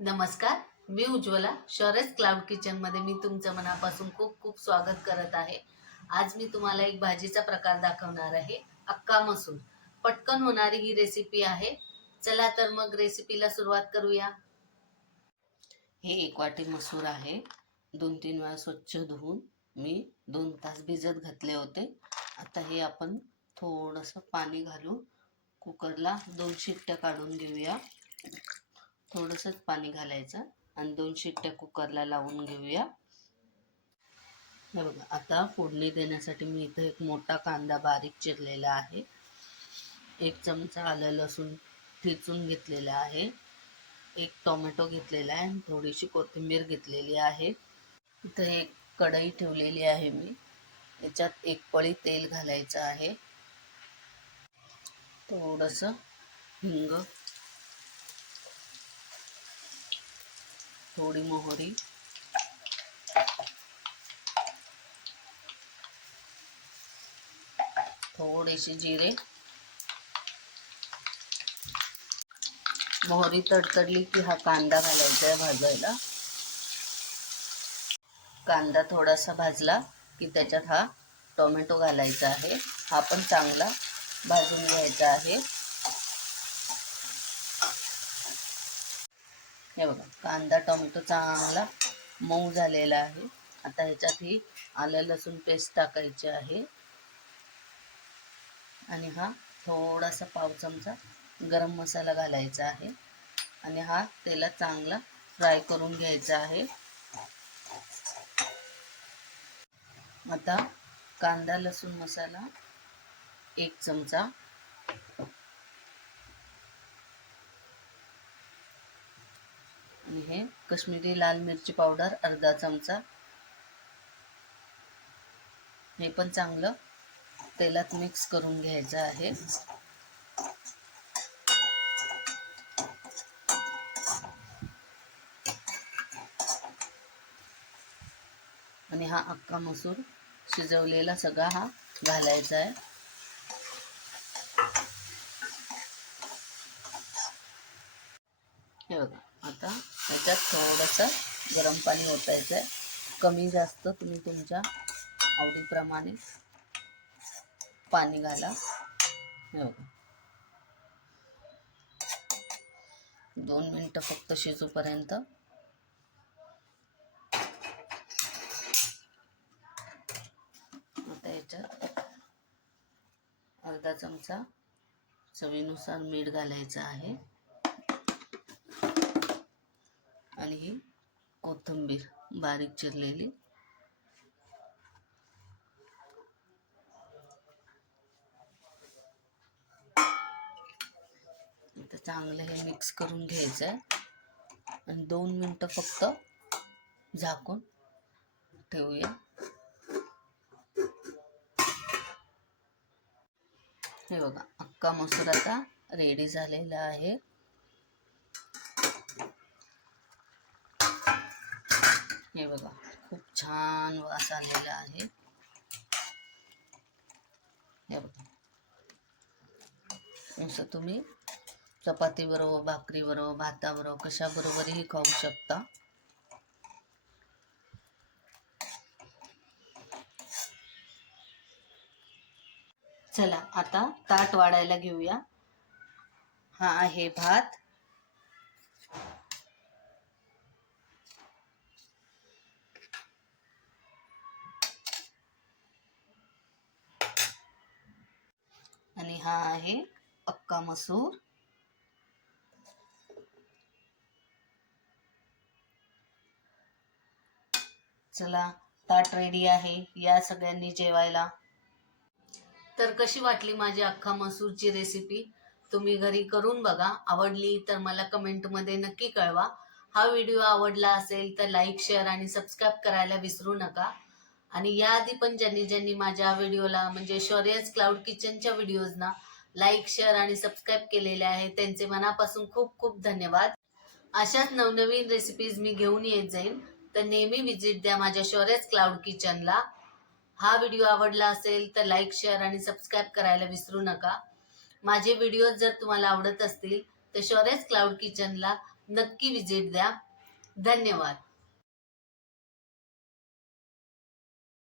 नमस्कार, मी उज्ज्वला. शौर्यच क्लाउड किचनमध्ये मी तुमचं मनापासून खूप खूप स्वागत करत आहे. आज मी तुम्हाला एक भाजीचा प्रकार दाखवणार आहे, अक्का मसूर. पटकन होणारी ही रेसिपी आहे. चला तर मग रेसिपीला सुरुवात करूया. हे 1 वाटी मसूर आहे. 2-3 वेळा स्वच्छ धुवून मी 2 तास भिजत घातले होते. आता हे आपण थोडंसं पाणी घालून कुकरला 2 शिट्ट्या काढून घेऊया. थोडंसंच पाणी घालायचं आणि 2 शिट्ट्या कुकरला लावून घेऊया. हे बघा, आता फोडणी देण्यासाठी मी इथं एक मोठा कांदा बारीक चिरलेला आहे, 1 चमचा आलं लसूण ठेचून घेतलेला आहे, 1 टोमॅटो घेतलेला आहे आणि थोडीशी कोथिंबीर घेतलेली आहे. इथं एक कढई ठेवलेली आहे मी, त्याच्यात 1 पळी तेल घालायचं आहे, थोडंसं हिंग, थोडी मोहरी, थोडेसे जिरे. मोहरी तडतडली की हा कांदा घालायचा आहे भाजायला. कांदा थोडासा भाजला की त्याच्यात हा टोमॅटो घालायचा आहे. हा पण चांगला भाजून घ्यायचा आहे. हे बघा, कांदा टोमॅटो चांगला मऊ झालेला आहे. आता ह्याच्यात ही आलं लसूण पेस्ट टाकायची आहे आणि हा थोडासा पाव चमचा गरम मसाला घालायचा आहे आणि हा तेलात चांगला फ्राय करून घ्यायचा आहे. आता कांदा लसूण मसाला 1 चमचा, आणि हे कश्मीरी लाल मिरची पावडर अर्धा चमचा, हे पण चांगलं तेलात मिक्स करून घ्यायचं आहे. आणि हा अख्खा मसूर शिजवलेला सगळा हा घालायचा आहे. हे बघा, आता याच्यात थोडंसं गरम पाणी ओतायचं आहे. कमी जास्त तुम्ही तुमच्या आवडीप्रमाणे पाणी घाला. हे बघा, 2 मिनिटं फक्त शिजूपर्यंत. आता याच्यात अर्धा चमचा चवीनुसार मीठ घालायचं आहे आणि ही कोथिंबीर बारीक चिरलेली. आता चांगलं हे मिक्स करून घ्यायचं आहे आणि 2 मिनिटं फक्त झाकून ठेवूया. हे बघा, अख्खा मसूर आता रेडी झालेला आहे. हे बघा, खूप छान वास आलेला आहे. हे बघा, असं तुम्ही चपाती बरोबर, भाकरी बरोबर, भाताबरोबर कशाबरोबरही खाऊ शकता. चला आता ताट वाढायला घेऊया. हा आहे भात, आणि हा आहे अख्खा मसूर. चला, ताट रेडी आहे, या सगळ्यांनी जेवायला. तर कशी वाटली माझी अख्खा मसूरची रेसिपी? तुम्ही घरी करून बघा. आवडली तर मला कमेंटमध्ये नक्की कळवा. हा व्हिडिओ आवडला असेल तर लाईक, शेअर आणि सबस्क्राईब करायला विसरू नका. आणि याआधी पण ज्यांनी ज्यांनी माझ्या व्हिडिओला म्हणजे शौर्यच क्लाउड किचनच्या व्हिडिओजना लाईक, शेअर आणि सबस्क्राईब केलेले आहे, त्यांचे मनापासून खूप खूप धन्यवाद. अशाच नवनवीन रेसिपीज मी घेऊन येत जाईन, तर नेहमी विजिट द्या माझ्या शौर्यच क्लाउड किचनला. हा व्हिडिओ आवडला असेल तर लाईक, शेअर आणि सबस्क्राईब करायला विसरू नका. माझे व्हिडिओज जर तुम्हाला आवडत असतील तर शौर्यच क्लाउड किचनला नक्की विजिट द्या. धन्यवाद.